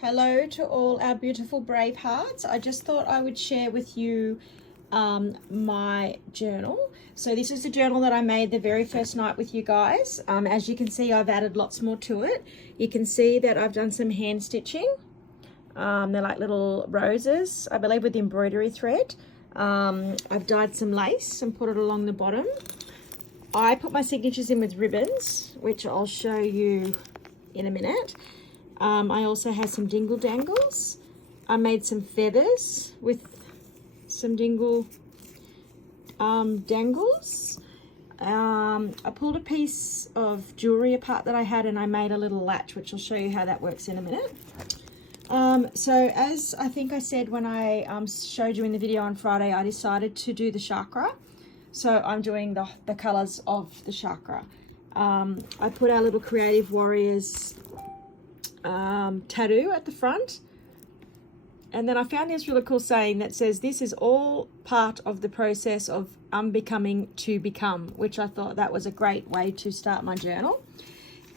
Hello to all our beautiful brave hearts. I just thought I would share with you my journal. So this is the journal that I made the very first night with you guys. As you can see, I've added lots more to it. You can see that I've done some hand stitching. They're like little roses, I believe, with embroidery thread. I've dyed some lace and put it along the bottom. I put my signatures in with ribbons, which I'll show you in a minute. I also have some dingle dangles. I made some feathers with some dingle dangles. I pulled a piece of jewelry apart that I had and I made a little latch, which I'll show you how that works in a minute. So as I think I said when I showed you in the video on Friday, I decided to do the chakra. So I'm doing the colors of the chakra. I put our little Creative Warriors tattoo at the front, and then I found this really cool saying that says this is all part of the process of unbecoming to become, which I thought that was a great way to start my journal.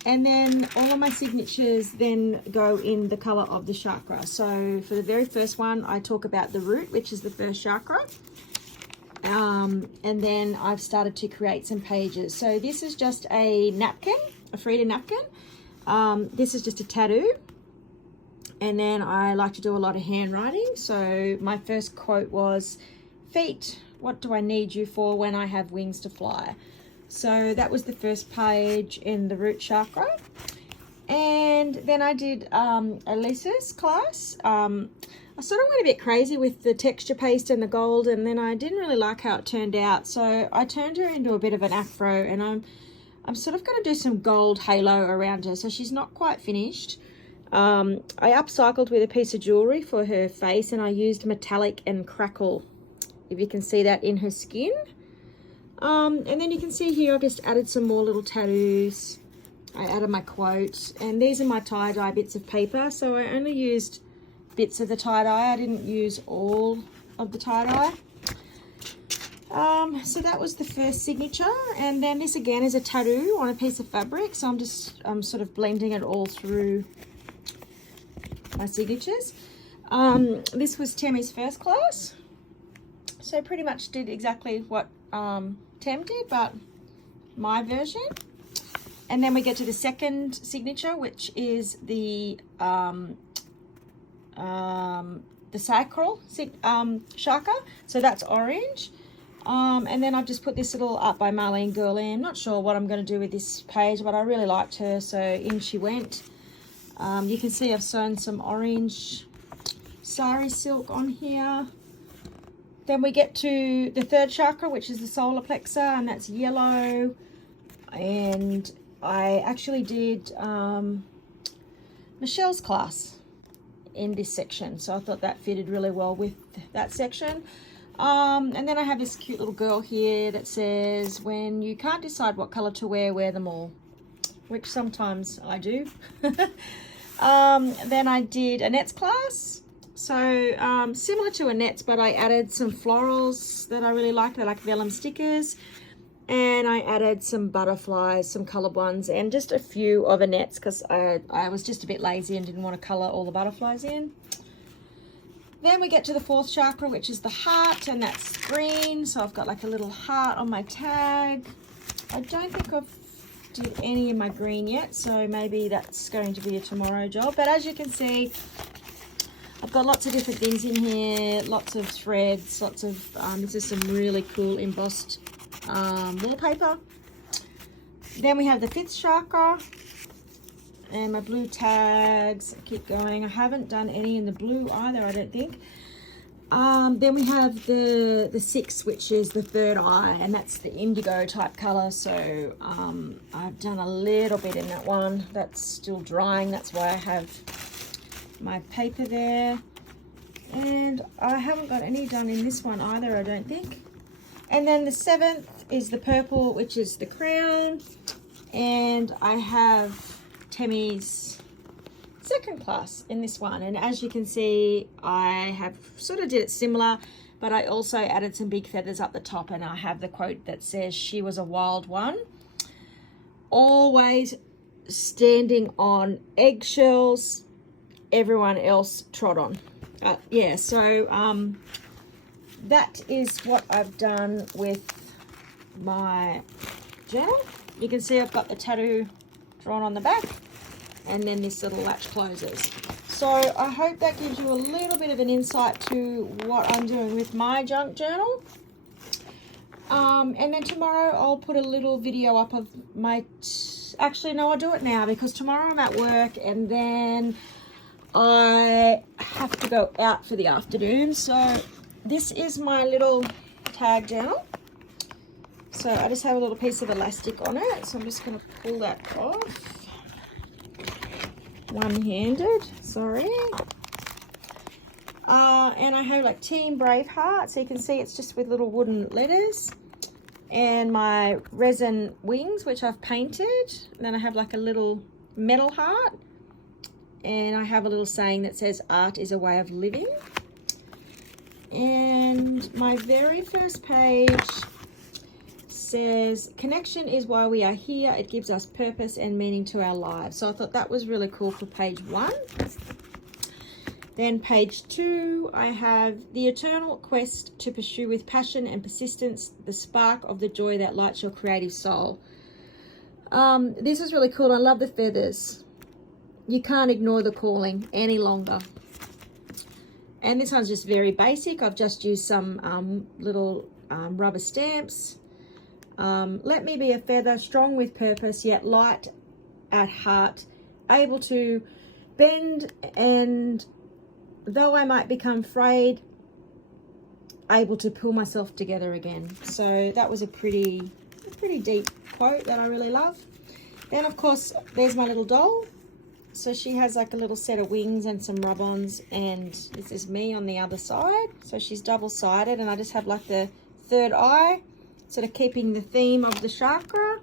And then all of my signatures then go in the color of the chakra. So for the very first one, I talk about the root, which is the first chakra. And then I've started to create some pages. So this is just a napkin, a Frida napkin. This is just a tattoo, and then I like to do a lot of handwriting. So my first quote was, "Feet, what do I need you for when I have wings to fly?" So that was the first page in the root chakra. And then I did Elisa's class. I sort of went a bit crazy with the texture paste and the gold, and then I didn't really like how it turned out. So I turned her into a bit of an afro, and I'm sort of going to do some gold halo around her, so she's not quite finished. I upcycled with a piece of jewelry for her face, and I used metallic and crackle, if you can see that in her skin. And then you can see here I've just added some more little tattoos. I added my quote, and these are my tie-dye bits of paper, so I only used bits of the tie-dye. I didn't use all of the tie-dye. So that was the first signature, and then this again is a tattoo on a piece of fabric, so I'm sort of blending it all through my signatures. This was Tammy's first class, so pretty much did exactly what Tam did, but my version. And then we get to the second signature, which is the sacral chakra, so that's orange. And then I've just put this little up by Marlene Gurley. I'm not sure what I'm going to do with this page, but I really liked her, so in she went. You can see I've sewn some orange sari silk on here. Then we get to the third chakra, which is the solar plexus, and that's yellow. And I actually did Michelle's class in this section, so I thought that fitted really well with that section. And then I have this cute little girl here that says, "When you can't decide what color to wear them all," which sometimes I do. Then I did Annette's class. So similar to Annette's, but I added some florals that I really liked. I like vellum stickers. And I added some butterflies, some colored ones, and just a few of Annette's because I was just a bit lazy and didn't want to color all the butterflies in. Then we get to the fourth chakra, which is the heart, and that's green. So I've got like a little heart on my tag. I don't think I've did any of my green yet, so maybe that's going to be a tomorrow job. But as you can see, I've got lots of different things in here, lots of threads, lots of, this is some really cool embossed wallpaper. Then we have the fifth chakra and my blue tags. I keep going. I haven't done any in the blue either, I don't think. Then we have the sixth, which is the third eye, and that's the indigo type color. So I've done a little bit in that one. That's still drying. That's why I have my paper there. And I haven't got any done in this one either, I don't think. And then the seventh is the purple, which is the crown. And I have Tammy's second class in this one. And as you can see, I have sort of did it similar, but I also added some big feathers up the top, and I have the quote that says, "She was a wild one, always standing on eggshells, everyone else trod on. Yeah, so that is what I've done with my journal. You can see I've got the tattoo drawn on the back, and then this little latch closes. So I hope that gives you a little bit of an insight to what I'm doing with my junk journal. And then tomorrow I'll put a little video up of my, actually no, I'll do it now because tomorrow I'm at work and then I have to go out for the afternoon. So this is my little tag journal. So I just have a little piece of elastic on it. So I'm just going to pull that off. One-handed, sorry. And I have like Team Braveheart. So you can see it's just with little wooden letters. And my resin wings, which I've painted. And then I have like a little metal heart. And I have a little saying that says, art is a way of living. And my very first page says, connection is why we are here. It gives us purpose and meaning to our lives. So I thought that was really cool for page 1. Then page 2, I have the eternal quest to pursue with passion and persistence the spark of the joy that lights your creative soul. This is really cool. I love the feathers. You can't ignore the calling any longer. And this one's just very basic. I've just used some little rubber stamps. Let me be a feather, strong with purpose, yet light at heart, able to bend, and though I might become frayed, able to pull myself together again. So that was a pretty deep quote that I really love. Then of course there's my little doll. So she has like a little set of wings and some rub-ons, and this is me on the other side. So she's double-sided, and I just have like the third eye, sort of keeping the theme of the chakra.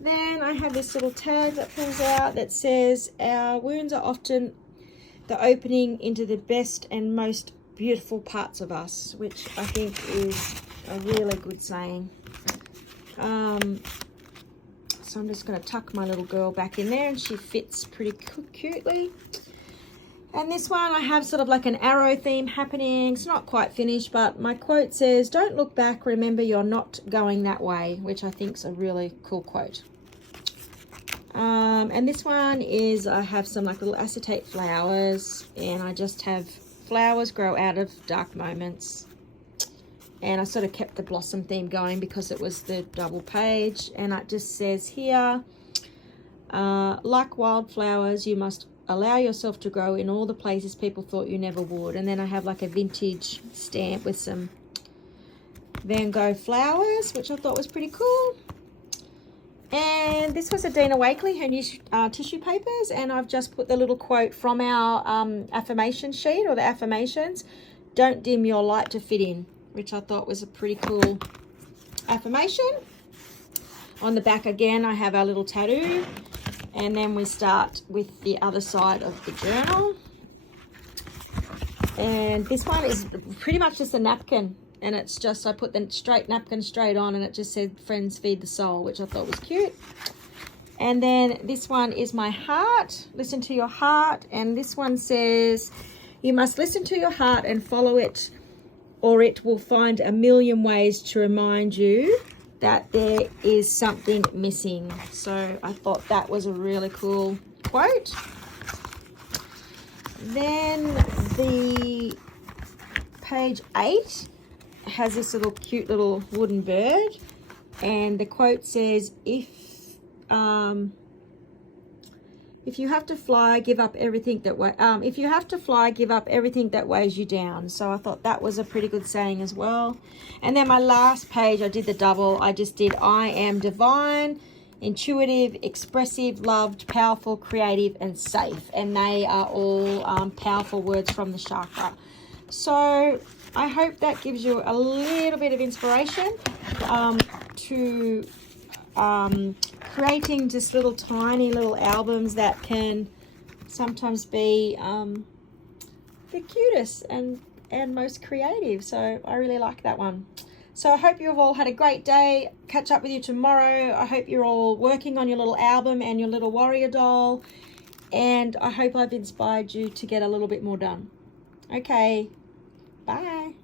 Then I have this little tag that pulls out that says, our wounds are often the opening into the best and most beautiful parts of us, which I think is a really good saying. So I'm just going to tuck my little girl back in there, and she fits pretty cutely. And this one I have sort of like an arrow theme happening. It's not quite finished, but my quote says, don't look back, remember you're not going that way, which I think is a really cool quote. And this one is, I have some like little acetate flowers, and I just have flowers grow out of dark moments. And I sort of kept the blossom theme going because it was the double page. And it just says here, like wildflowers, you must allow yourself to grow in all the places people thought you never would. And then I have like a vintage stamp with some Van Gogh flowers, which I thought was pretty cool. And this was Adina Wakely, her new tissue papers. And I've just put the little quote from our affirmation sheet, or the affirmations. Don't dim your light to fit in, which I thought was a pretty cool affirmation. On the back again, I have our little tattoo. And then we start with the other side of the journal. And this one is pretty much just a napkin. And it's just, I put the straight napkin straight on, and it just said, friends feed the soul, which I thought was cute. And then this one is my heart. Listen to your heart. And this one says, you must listen to your heart and follow it, or it will find a million ways to remind you that there is something missing. So I thought that was a really cool quote. Then the page 8 has this little cute little wooden bird, and the quote says, if you have to fly, give up everything that if you have to fly, give up everything that weighs you down. So I thought that was a pretty good saying as well. And then my last page, I did the double. I just did, I am divine, intuitive, expressive, loved, powerful, creative, and safe. And they are all powerful words from the chakra. So I hope that gives you a little bit of inspiration to creating just little tiny little albums that can sometimes be the cutest and most creative. So I really like that one. So I hope you've all had a great day. Catch up with you tomorrow. I hope you're all working on your little album and your little warrior doll. and I hope I've inspired you to get a little bit more done. Okay, bye.